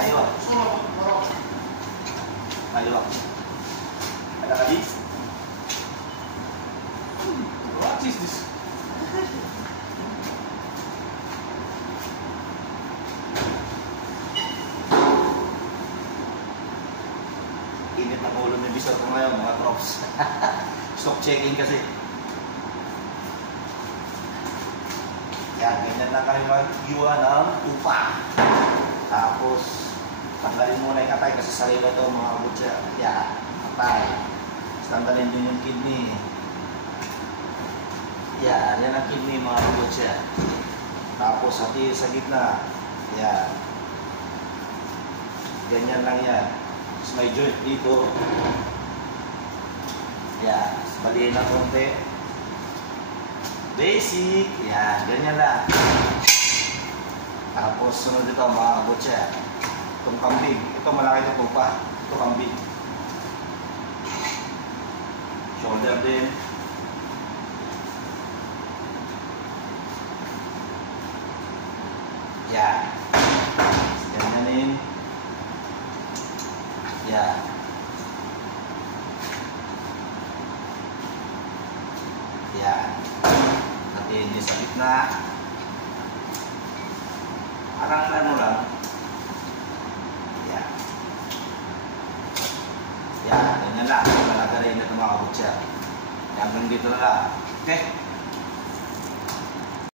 Ayo. Ayo. Ada tadi? What is this? Init na ulo ni Bisor ko ngayon, mga props. Stock checking kasi. Yan, ganyan lang kayo mag-iwa ng tupa. Tapos, tanggalin muna yung atay kasi sarili ito mga kabutya. Yan, atay. Tanggalin din yung kidney. Yan, yan ang kidney mga kabutya. Tapos, hati sa gitna. Yan. Ganyan lang yan. Tapos may joint dito. Yan, baliin na konti. Basic. Yan, ganyan lang. Tapos sunod ito mga kabutya. Itong kambing. Ito malaki ito tupa. Ito kambing. Shoulder din. Yan. Ganyanin. Yan. Yan. Hatiin niyo sa gitna. Parang ano lang. Yan. Yan. Ganyan lang. Malagarin na ito mga kabutya. Hanggang dito na lang. Okay?